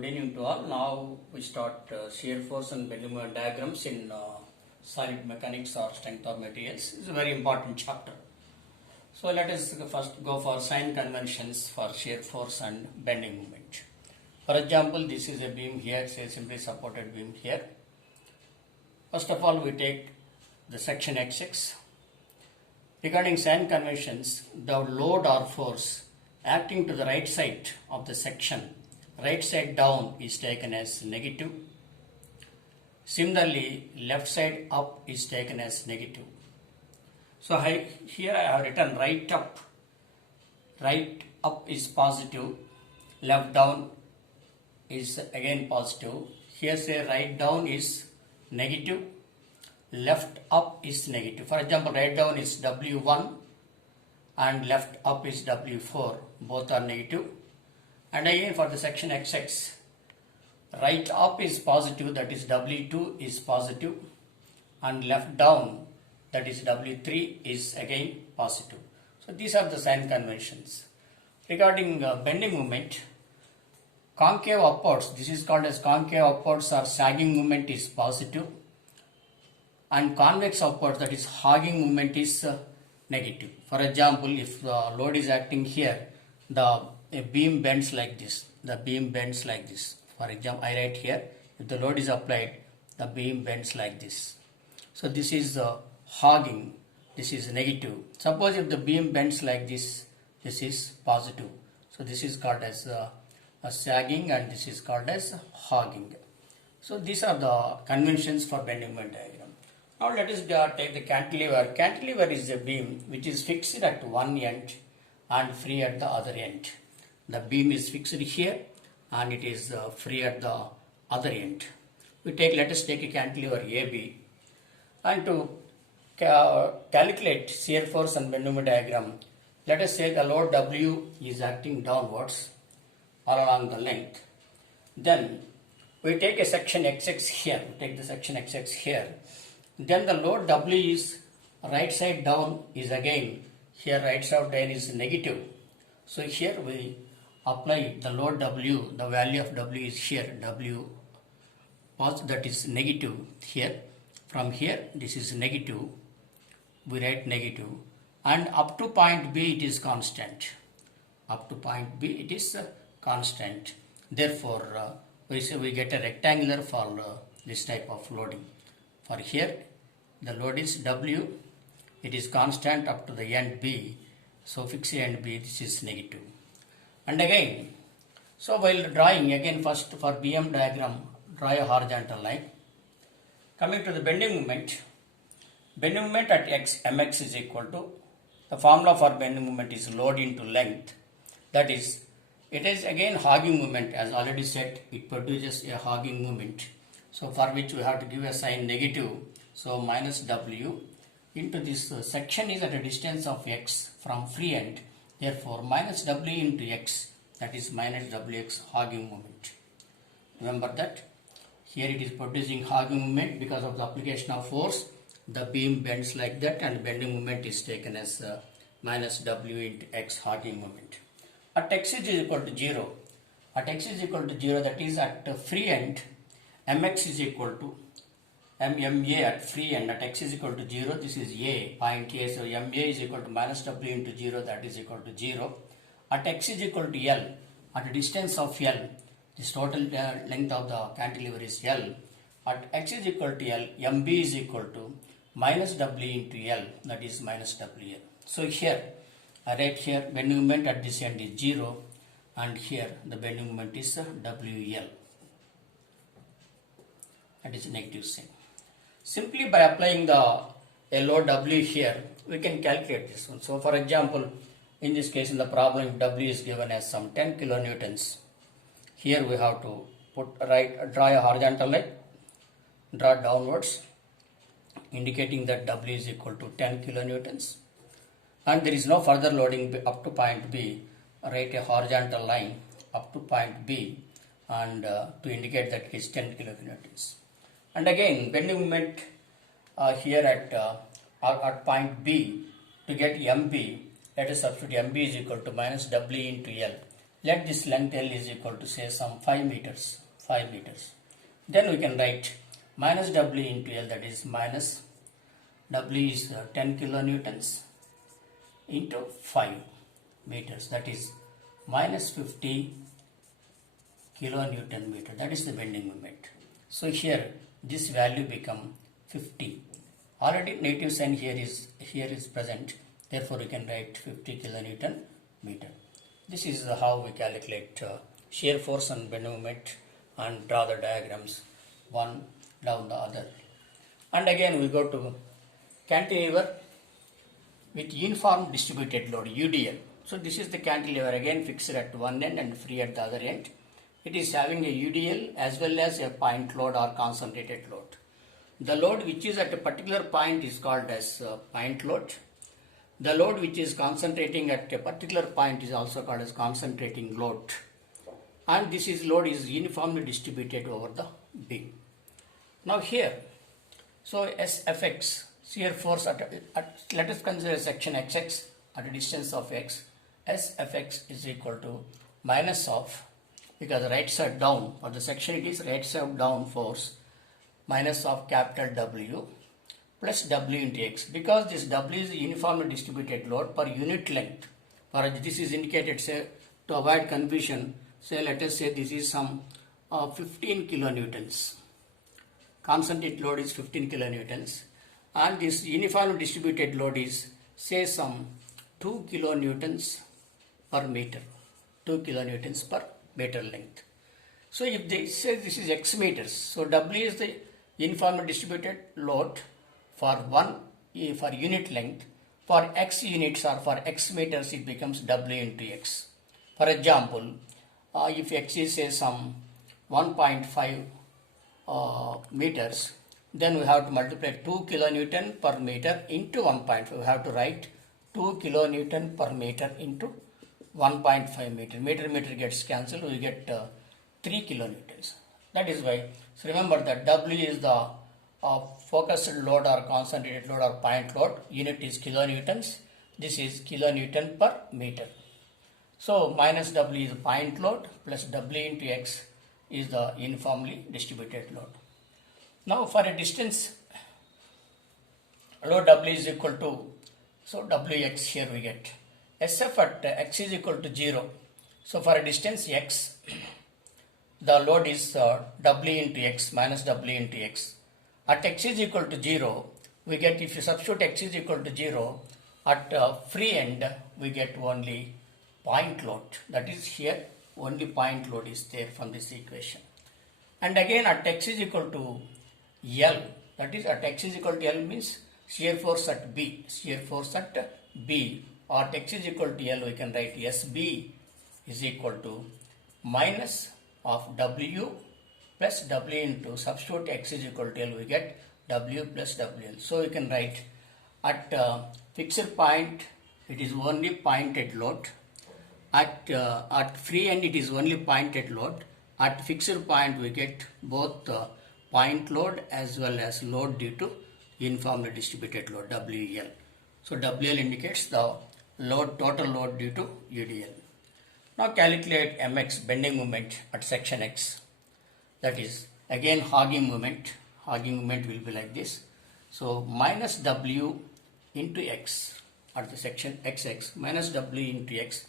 Good evening to all. Now we start shear force and bending moment diagrams in solid mechanics or strength of materials. It's a very important chapter. So let us first go for sign conventions for shear force and bending moment. For example, this is a beam here, say simply supported beam here. First of all, we take the section XX. Regarding sign conventions, the load or force acting to the right side of the section, right side down, is taken as negative. Similarly, left side up is taken as negative. So here I have written right up is positive, left down is again positive. Here say right down is negative, left up is negative. For example, right down is W1 and left up is W4, both are negative. And again for the section XX, right up is positive, that is W2 is positive, and left down, that is W3 is again positive. So these are the sign conventions. Regarding bending moment, concave upwards, this is called as concave upwards or sagging movement is positive, and convex upwards, that is hogging movement, is negative. For example, if the load is acting here, the beam bends like this. The beam bends like this. For example, I write here, if the load is applied, the beam bends like this. So this is hogging, this is negative. Suppose if the beam bends like this, this is positive. So this is called as a sagging and this is called as hogging. So these are the conventions for bending moment diagram. Now let us take the cantilever. Cantilever is a beam which is fixed at one end and free at the other end. The beam is fixed here and it is free at the other end. Let us take a cantilever AB, and to calculate shear force and bending moment diagram, let us say the load W is acting downwards all along the length. Then we take a section XX here. We take the section XX here. Then the load W is right side down is again, here right side down is negative. So here we apply the load W, the value of W is here, W that is negative here. From here this is negative, we write negative, and up to point B it is constant. Up to point B it is constant. Therefore we get a rectangular for this type of loading. For here the load is W, it is constant up to the end B, so fixed end B, this is negative. And again, so while drawing, again first for BM diagram, draw a horizontal line. Coming to the bending moment at mx is equal to, the formula for bending moment is load into length. That is, it is again hogging moment, as already said, it produces a hogging moment. So for which we have to give a sign negative. So minus W into this section is at a distance of x from free end. Therefore minus W into x, that is minus Wx hogging moment. Remember that here it is producing hogging moment because of the application of force. The beam bends like that and bending moment is taken as minus W into x hogging moment. At x is equal to 0. At x is equal to 0, that is at free end, mx is equal to MA at free end at x is equal to 0. This is A, point A. So MA is equal to minus W into 0, that is equal to 0. At x is equal to L, at a distance of L, this total length of the cantilever is L. At x is equal to L, MB is equal to minus W into L, that is minus WL. So here, I write here bending moment at this end is 0 and here the bending moment is WL. That is a negative sign. Simply by applying the load W here, we can calculate this one. So for example, in this case in the problem, if W is given as some 10 kilonewtons, here we have to draw a horizontal line, draw downwards, indicating that W is equal to 10 kilonewtons. And there is no further loading up to point B, write a horizontal line up to point B and to indicate that it is 10 kilonewtons. And again, bending moment here at point B, to get MB, let us substitute MB is equal to minus W into L. Let this length L is equal to say some 5 meters. 5 meters. Then we can write minus W into L, that is minus W is 10 kilonewtons into 5 meters, that is minus 50 kilonewton meter, that is the bending moment. So here this value become 50. Already negative sign here is present, therefore we can write 50 kilonewton meter. This is how we calculate shear force and bending moment and draw the diagrams one down the other. And again we go to cantilever with uniform distributed load, UDL. So this is the cantilever, again fixed at one end and free at the other end. It is having a UDL as well as a point load or concentrated load. The load which is at a particular point is called as point load. The load which is concentrating at a particular point is also called as concentrating load. And this load is uniformly distributed over the beam. Now here, so SFX, shear force let us consider section XX at a distance of x. SFX is equal to minus of, because right side down, for the section it is right side down force, minus of capital W plus W into X. Because this W is a uniformly distributed load per unit length. For this is indicated, say, to avoid confusion, say let us say this is some 15 kilonewtons. Concentrated load is 15 kilonewtons. And this uniformly distributed load is, say, some 2 kilonewtons per meter. 2 kilonewtons per meter length. So if they say this is x meters, so W is the uniformly distributed load for unit length. For x units or for x meters, it becomes W into x. For example, if x is say some 1.5 meters, then we have to multiply 2 kilonewton per meter into 1.5. We have to write 2 kilonewton per meter into 1.5 meter. Meter gets cancelled, we get 3 kilonewtons. That is why, so remember that W is the focused load or concentrated load or point load. Unit is kilonewtons. This is kilonewton per meter. So minus W is the point load plus W into X is the uniformly distributed load. Now for a distance, load W is equal to, so Wx here we get. SF at x is equal to 0. So for a distance x, the load is W into x minus W into x. At x is equal to 0, we get, if you substitute x is equal to 0, at free end we get only point load. That is here only point load is there from this equation. And again at x is equal to L, that is at x is equal to L means shear force at B. Shear force at B, or at x is equal to L, we can write SB is equal to minus of W plus W into, substitute x is equal to L, we get W plus WL. So we can write at fixed point it is only pointed load. At free end it is only pointed load. At fixed point we get both point load as well as load due to uniformly distributed load, WL. So WL indicates the load, total load due to UDL. Now calculate MX, bending moment at section X. That is again hogging moment. Hogging moment will be like this. So minus W into X at the section XX, minus W into X,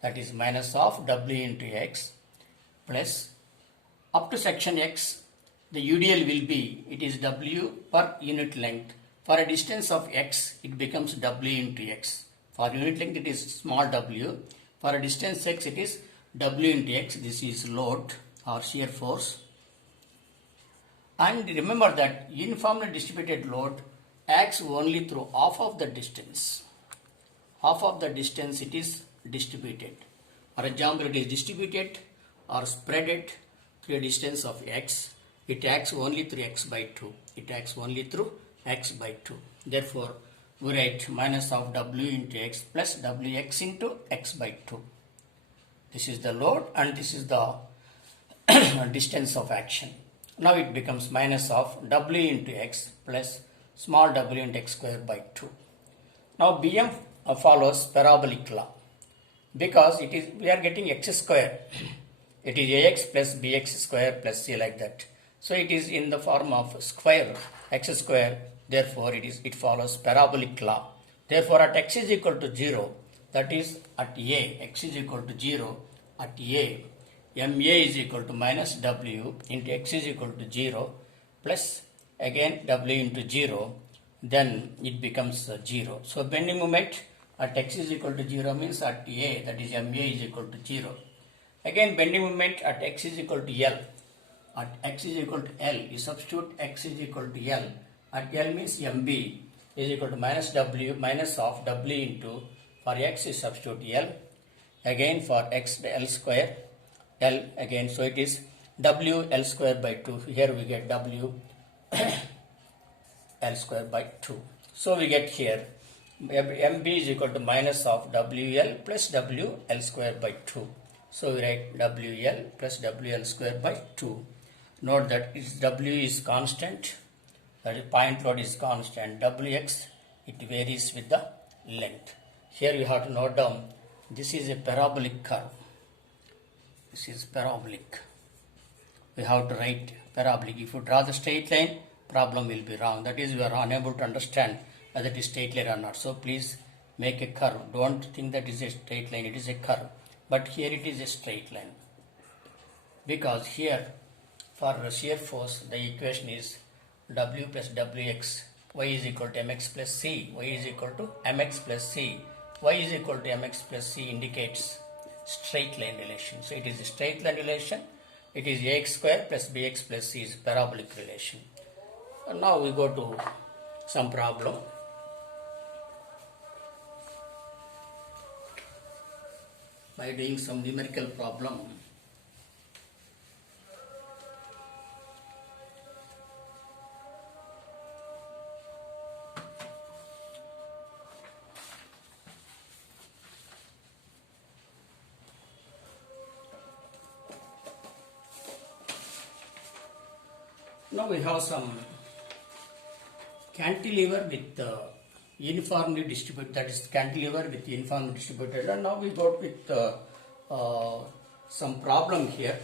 that is minus of W into X, plus up to section X, the UDL will be, it is W per unit length. For a distance of X, it becomes W into X. For unit length, it is small w. For a distance X, it is W into X. This is load or shear force. And remember that uniformly distributed load acts only through half of the distance. Half of the distance it is distributed. For example, it is distributed or spreaded through a distance of x. It acts only through x by 2. It acts only through x by 2. Therefore, we write minus of w into x plus wx into x by 2. This is the load and this is the distance of action. Now it becomes minus of w into x plus small w into x square by 2. Now BM follows parabolic law. because it is we are getting x square. It is ax plus bx square plus c like that. So it is in the form of square x square. Therefore it follows parabolic law. Therefore at x is equal to 0, that is at a, x is equal to 0 at a, ma is equal to minus w into x is equal to 0 plus again w into 0, then it becomes 0. So bending moment at x is equal to 0 means at a, that is ma is equal to 0. Again bending moment at x is equal to L. At x is equal to L, you substitute x is equal to L. At L means MB is equal to minus W, minus of W into, for x is substitute L. Again for x L square, L again, so it is W L square by 2. Here we get W L square by 2. So we get here MB is equal to minus of WL plus WL square by 2. So we write WL plus WL square by 2. Note that W is constant, that is point load is constant. Wx, it varies with the length. Here you have to note down, this is a parabolic curve. This is parabolic. We have to write parabolic. If you draw the straight line, problem will be wrong. That is, we are unable to understand whether it is straight line or not. So please make a curve. Don't think that it is a straight line, it is a curve. But here it is a straight line. Because here for shear force, the equation is W plus Wx, y is equal to mx plus c, y is equal to mx plus c, y is equal to mx plus c indicates straight line relation. So it is a straight line relation. It is ax square plus bx plus c is parabolic relation. And now we go to some problem. By doing some numerical problem, now we have some cantilever with uniformly distributed, that is cantilever with uniformly distributed, and now we go with some problem here.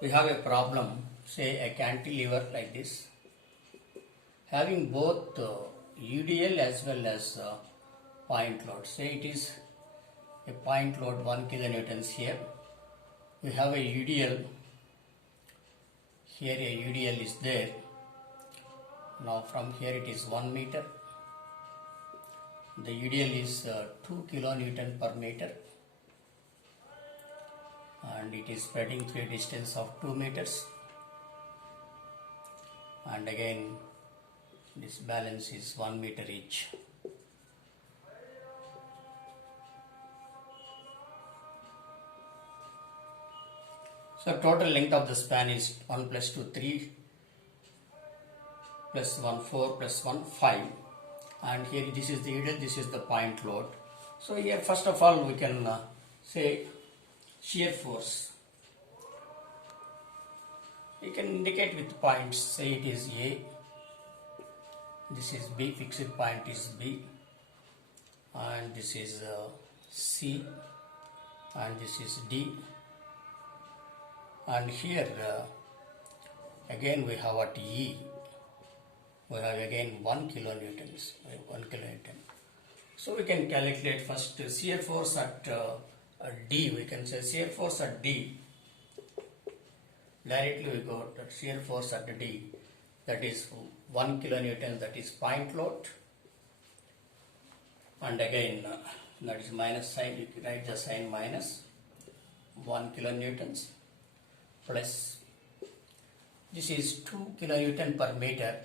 We have a problem, say a cantilever like this, having both UDL as well as point load. Say it is a point load 1 kilonewtons here. We have a UDL. Here a UDL is there. Now from here it is 1 meter. The UDL is 2 kilonewton per meter. And it is spreading through a distance of 2 meters. And again this balance is 1 meter each. So total length of the span is 1 plus 2 3 plus 1 4 plus 1 5, and here this is the UDL, this is the point load. So here first of all we can say shear force. You can indicate with points, say it is A, this is B, fixed point is B, and this is C, and this is D. And here again we have at E, we have again 1 kilonewtons, 1 kilonewton. So we can calculate first shear force at D. We can say shear force at D. Directly we go to shear force at D, that is 1 kilonewton, that is point load. And again that is minus sign, you can write the sign minus 1 kilonewtons. Plus this is 2 kilonewton per meter.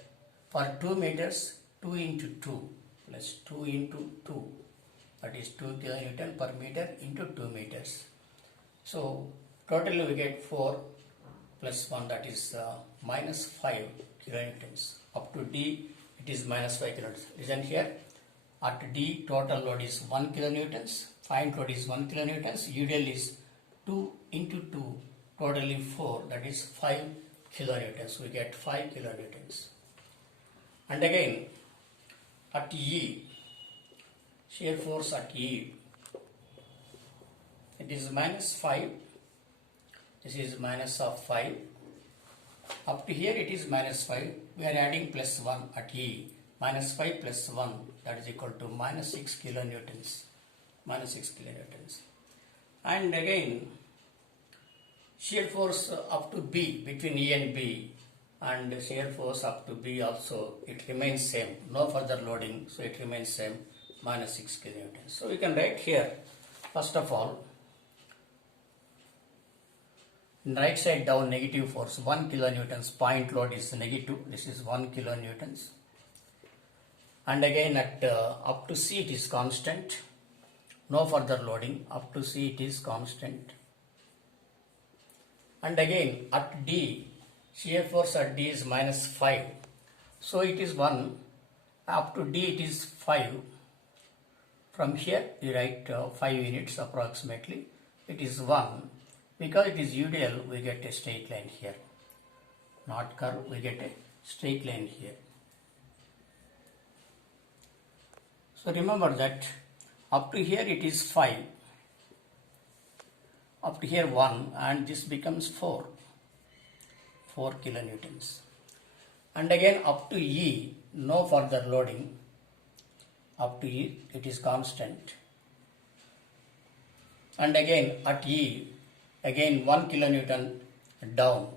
For 2 meters, 2 into 2 plus 2 into 2, that is 2 kilonewton per meter into 2 meters. So totally we get 4 plus 1, that is minus 5 kilonewtons. Up to D it is minus 5 kilonewtons. Listen here, at D total load is 1 kilonewtons, point load is 1 kilonewtons, UDL is 2 into 2, totally 4, that is 5 kilonewtons. We get 5 kilonewtons. And again at E, shear force at E, it is minus 5, this is minus of 5, up to here it is minus 5, we are adding plus 1 at E, minus 5 plus 1, that is equal to minus 6 kilonewtons, minus 6 kilonewtons. And again, shear force up to B, between E and B, and shear force up to B also, it remains same, no further loading, so it remains same, minus 6 kilonewtons. So we can write here, first of all, right side down negative force 1 kilonewtons, point load is negative, this is 1 kilonewtons, and again at up to C it is constant, no further loading, up to C it is constant, and again at D, shear force at D is minus 5, so it is 1, up to D it is 5, from here we write 5 units approximately, it is 1, because it is UDL we get a straight line here, not curve, we get a straight line here. So remember that up to here it is 5, up to here 1, and this becomes 4 kilonewtons. And again up to E, no further loading, up to E it is constant. And again at E, again 1 kilonewton down,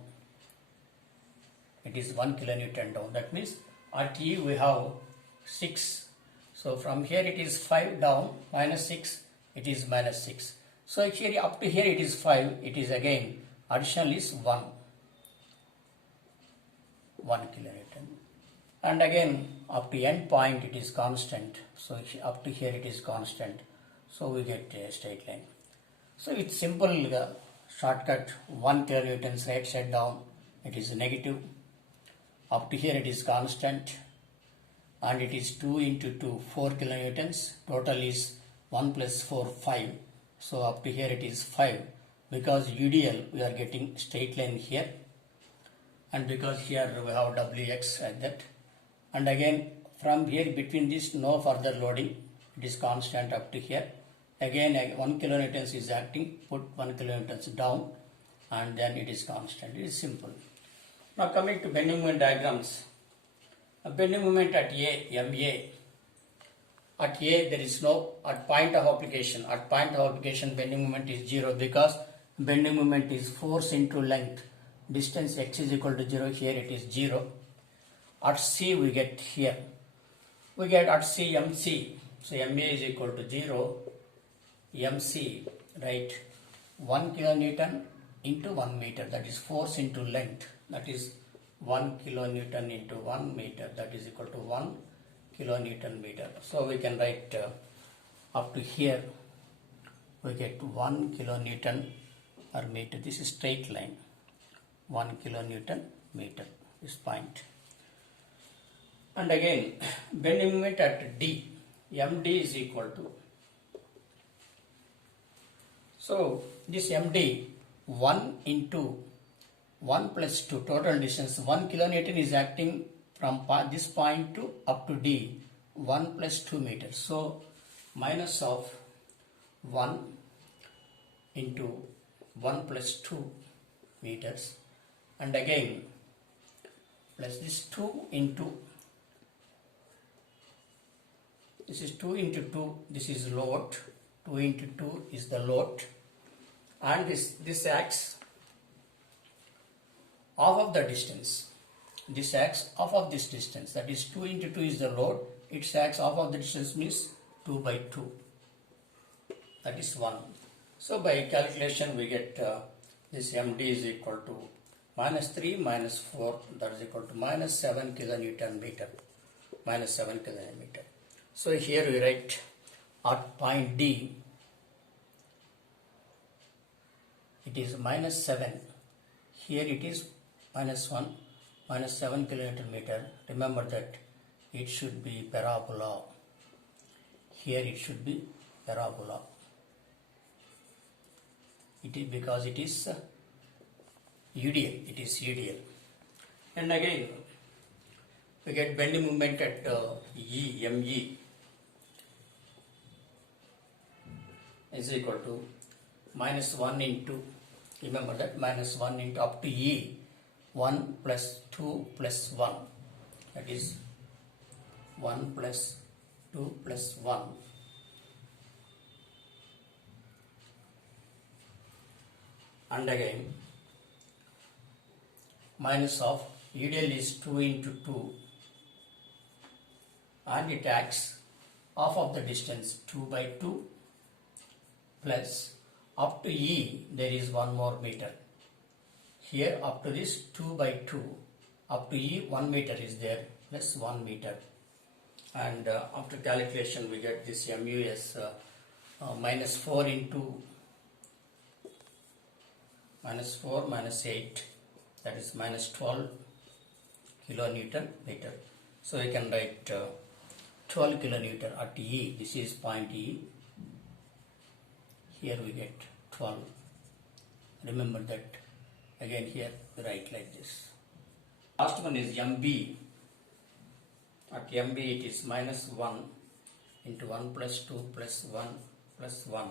it is 1 kilonewton down, that means at E we have 6, so from here it is 5 down, minus 6, it is minus 6. So here up to here it is 5, it is again additional is 1 kilonewton, and again up to end point it is constant, so up to here it is constant, so we get a straight line. So it's simple shortcut, 1 kilonewtons right side down, it is negative, up to here it is constant, and it is 2 into 2, 4 kilonewtons, total is 1 plus 4, 5, so up to here it is 5, because UDL we are getting straight line here, and because here we have Wx at that, and again from here between this no further loading, it is constant up to here, again 1 kilonewtons is acting, put 1 kilonewtons down, and then it is constant. It is simple. Now coming to bending moment diagrams, a bending moment at A, MA, at A there is no, at point of application, bending moment is 0, because bending moment is force into length, distance x is equal to 0, here it is 0. At C we get here, we get at C MC, so MA is equal to 0, MC, right, 1 kilonewton into 1 meter, that is force into length, that is 1 kilonewton into 1 meter, that is equal to 1 kilonewton meter. So we can write up to here we get 1 kilonewton per meter, this is straight line, 1 kilonewton meter, this point. And again bending moment at D, MD is equal to, so this MD 1 into 1 plus 2, total distance 1 kilonewton is acting from this point to up to D, 1 plus 2 meters, so minus of 1 into 1 plus 2 meters, and again plus this 2 into, this is 2 into 2, this is load, 2 into 2 is the load, and this acts half of the distance, this acts half of this distance, that is 2 into 2 is the load, it acts half of the distance means 2 by 2, that is 1. So by calculation we get this MD is equal to minus 3 minus 4, that is equal to minus 7 kilonewton meter, minus 7 kilonewton meter. So here we write at point D it is minus 7, here it is minus 1, minus 7 kilonewton meter. Remember that it should be parabola, here it should be parabola, it is because it is UDL, it is UDL. And again we get bending moment at E, ME, is equal to minus 1 into, remember that, minus 1 into up to E, 1 plus 2 plus 1, that is 1 plus 2 plus 1, and again minus of ideal is 2 into 2, and it acts half of the distance 2 by 2 plus up to E there is one more meter. Here up to this 2 by 2, up to E 1 meter is there, plus 1 meter, and after calculation we get this mu as minus 4 into minus 4 minus 8, that is minus 12 kilonewton meter. So we can write 12 kilonewton at E. This is point E. Here we get 12. Remember that. Again here we write like this. Last one is MB. At MB it is minus 1 into 1 plus 2 plus 1 plus 1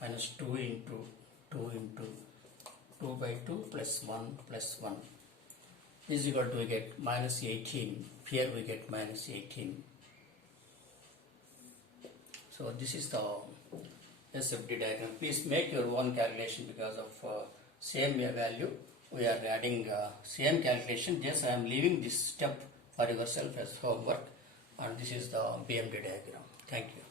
minus 2 into 2 into 2 by 2 plus 1 plus 1 is equal to, we get minus 18. Here we get minus 18. So this is the SFD diagram. Please make your own calculation because of same value. We are adding same calculation. Just I am leaving this step for yourself as homework, and this is the BMD diagram. Thank you.